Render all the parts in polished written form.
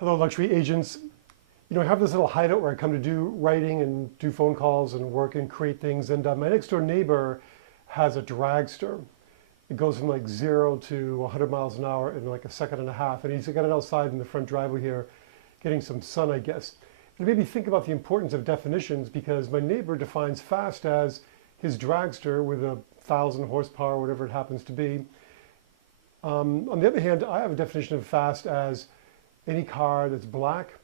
Hello, luxury agents. I have this little hideout where I come to do writing and do phone calls and work and create things. And my next door neighbor has a dragster. It goes from like 0 to 100 miles an hour in like a second and a half. And he's got it outside in the front driveway here, getting some sun, I guess. It made me think about the importance of definitions because my neighbor defines fast as his dragster with 1,000 horsepower, whatever it happens to be. On the other hand, I have a definition of fast as any car that's black,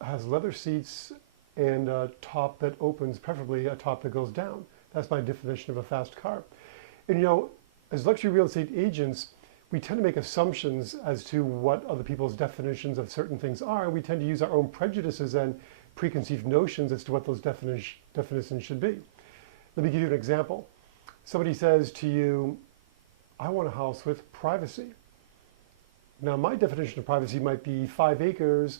has leather seats, and a top that opens, preferably a top that goes down. That's my definition of a fast car. And as luxury real estate agents, we tend to make assumptions as to what other people's definitions of certain things are. And we tend to use our own prejudices and preconceived notions as to what those definitions should be. Let me give you an example. Somebody says to you, I want a house with privacy. Now, my definition of privacy might be 5 acres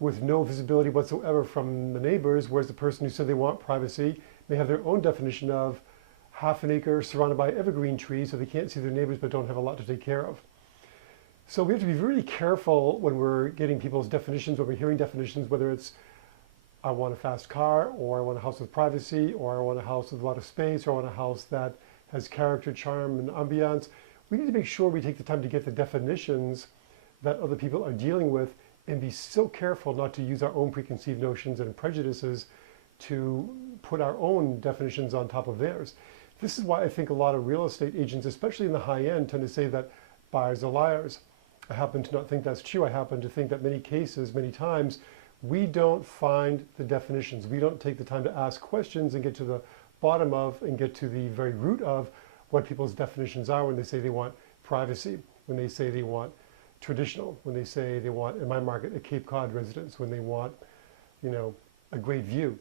with no visibility whatsoever from the neighbors, whereas the person who said they want privacy may have their own definition of half an acre surrounded by evergreen trees so they can't see their neighbors but don't have a lot to take care of. So we have to be really careful when we're getting people's definitions, when we're hearing definitions, whether it's I want a fast car, or I want a house with privacy, or I want a house with a lot of space, or I want a house that has character, charm, and ambiance. We need to make sure we take the time to get the definitions that other people are dealing with and be so careful not to use our own preconceived notions and prejudices to put our own definitions on top of theirs. This is why I think a lot of real estate agents, especially in the high end, tend to say that buyers are liars. I happen to not think that's true. I happen to think that many cases, many times, we don't find the definitions. We don't take the time to ask questions and get to the bottom of and get to the very root of what people's definitions are when they say they want privacy, when they say they want traditional, when they say they want, in my market, a Cape Cod residence, when they want, a great view.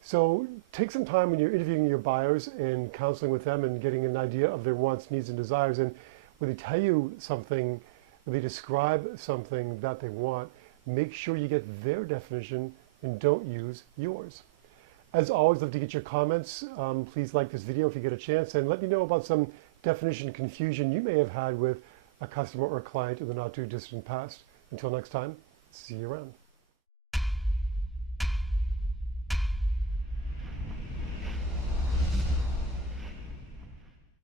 So take some time when you're interviewing your buyers and counseling with them and getting an idea of their wants, needs, and desires. And when they tell you something, when they describe something that they want, make sure you get their definition and don't use yours. As always, love to get your comments. Please like this video if you get a chance, and let me know about some definition confusion you may have had with a customer or a client in the not too distant past. Until next time, see you around.